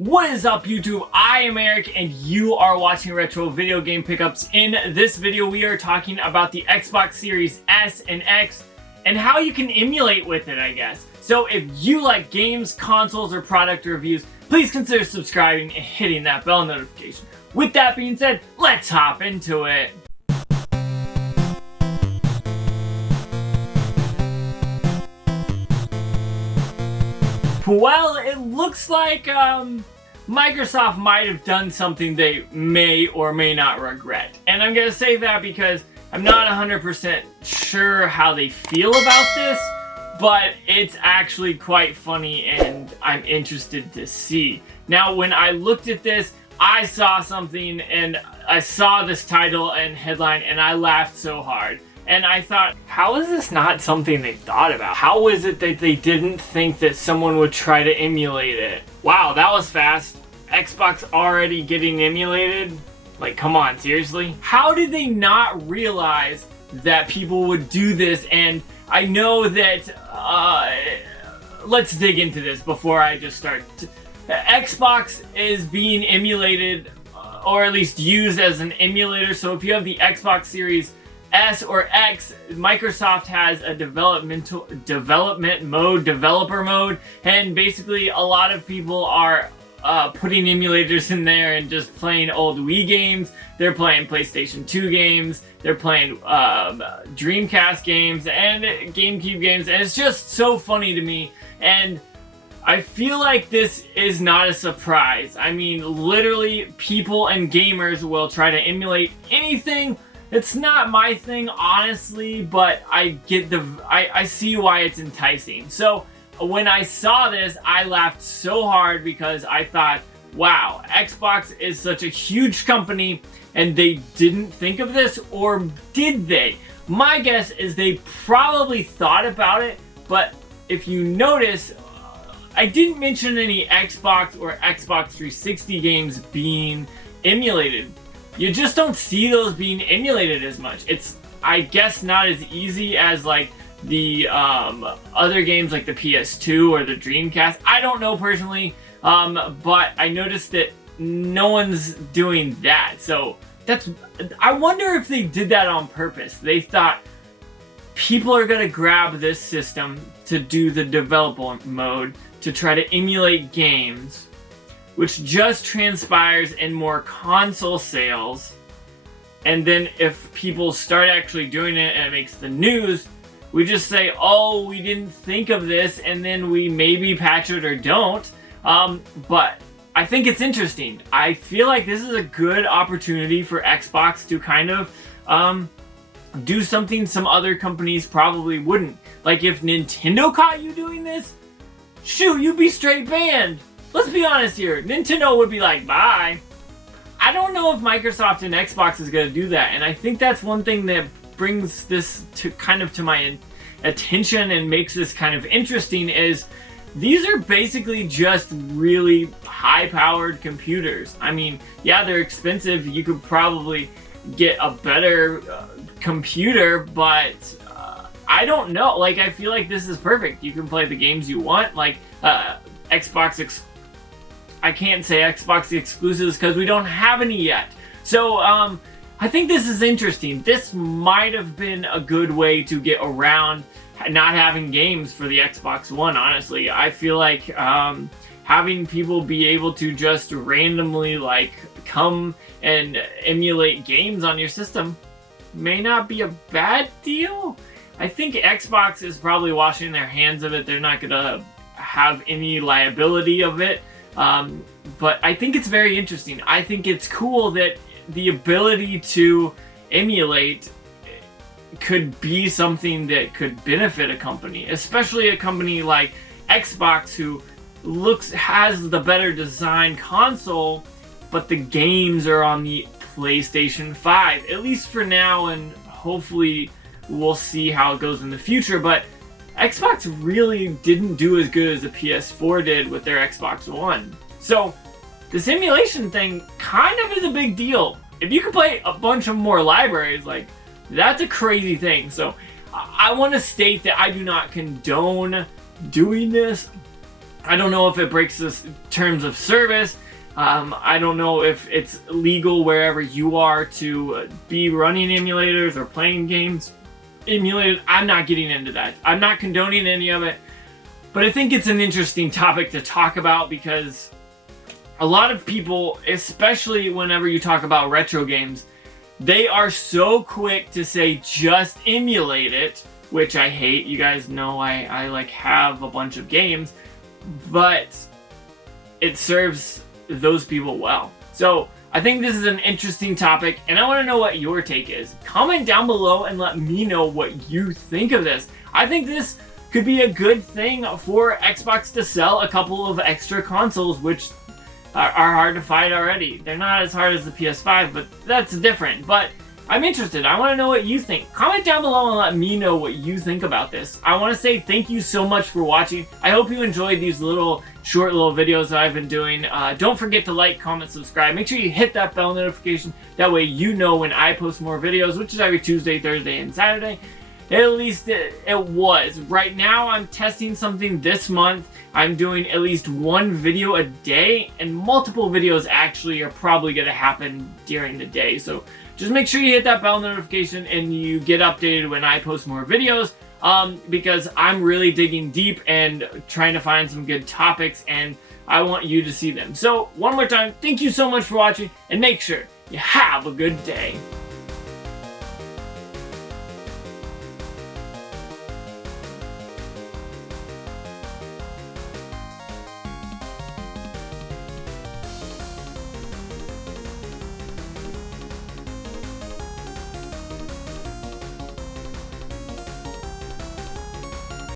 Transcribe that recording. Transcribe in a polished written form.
What is up, YouTube? I am Eric and you are watching Retro Video Game Pickups. In this video we are talking about the Xbox Series S and X and how you can emulate with it, I guess. So if you like games, consoles, or product reviews, please consider subscribing and hitting that bell notification. With that being said, let's hop into it. Well, it looks like Microsoft might have done something they may or may not regret. And I'm going to say that because I'm not 100% sure how they feel about this, but it's actually quite funny and I'm interested to see. Now, when I looked at this, I saw something and I saw this title and headline and I laughed so hard. And I thought, how is this not something they thought about? How is it that they didn't think that someone would try to emulate it? Wow, that was fast. Xbox already getting emulated? Like, come on, seriously? How did they not realize that people would do this? And I know that, let's dig into this before I just start. Xbox is being emulated, or at least used as an emulator. So if you have the Xbox Series S or X, Microsoft has a developer mode, and basically a lot of people are putting emulators in there and just playing old Wii games. They're playing PlayStation 2 games, they're playing Dreamcast games and GameCube games, and it's just so funny to me. And I feel like this is not a surprise. I mean, literally people and gamers will try to emulate anything. It's not my thing, honestly, but I get I see why it's enticing. So when I saw this, I laughed so hard because I thought, wow, Xbox is such a huge company and they didn't think of this, or did they? My guess is they probably thought about it, but if you notice, I didn't mention any Xbox or Xbox 360 games being emulated. You just don't see those being emulated as much. It's, I guess, not as easy as like the other games like the PS2 or the Dreamcast. I don't know personally, but I noticed that no one's doing that. So that's, I wonder if they did that on purpose. They thought people are gonna grab this system to do the developer mode to try to emulate games, which just transpires in more console sales. And then if people start actually doing it and it makes the news, we just say, oh, we didn't think of this, and then we maybe patch it or don't. But I think it's interesting. I feel like this is a good opportunity for Xbox to kind of do something some other companies probably wouldn't. Like if Nintendo caught you doing this, shoot, you'd be straight banned. Let's be honest here, Nintendo would be like, bye. I don't know if Microsoft and Xbox is going to do that, and I think that's one thing that brings this to kind of to my attention and makes this kind of interesting is these are basically just really high-powered computers. I mean, yeah, they're expensive. You could probably get a better computer, but I don't know. Like, I feel like this is perfect. You can play the games you want, like Xbox I can't say Xbox exclusives because we don't have any yet. So I think this is interesting. This might have been a good way to get around not having games for the Xbox One, honestly. I feel like having people be able to just randomly like come and emulate games on your system may not be a bad deal. I think Xbox is probably washing their hands of it. They're not gonna have any liability of it. But I think it's very interesting. I think it's cool that the ability to emulate could be something that could benefit a company, especially a company like Xbox who has the better design console, but the games are on the PlayStation 5, at least for now, and hopefully we'll see how it goes in the future. But Xbox really didn't do as good as the PS4 did with their Xbox One. So this emulation thing kind of is a big deal. If you can play a bunch of more libraries, like, that's a crazy thing. So I want to state that I do not condone doing this, I don't know if it breaks the terms of service. I don't know if it's legal wherever you are to be running emulators or playing games emulated. I'm not getting into that. I'm not condoning any of it. But I think it's an interesting topic to talk about because a lot of people, especially whenever you talk about retro games, they are so quick to say just emulate it, which I hate. You guys know I like have a bunch of games, but it serves those people well. So I think this is an interesting topic, and I want to know what your take is. Comment down below and let me know what you think of this. I think this could be a good thing for Xbox to sell a couple of extra consoles, which are hard to find already. They're not as hard as the PS5, but that's different. But I'm interested. I want to know what you think. Comment down below and let me know what you think about this. I want to say thank you so much for watching. I hope you enjoyed these short little videos that I've been doing. Don't forget to like, comment, subscribe. Make sure you hit that bell notification. That way you know when I post more videos, which is every Tuesday, Thursday, and Saturday. At least it was. Right now I'm testing something this month. I'm doing at least one video a day, and multiple videos actually are probably going to happen during the day. So just make sure you hit that bell notification and you get updated when I post more videos, because I'm really digging deep and trying to find some good topics, and I want you to see them. So one more time, thank you so much for watching, and make sure you have a good day.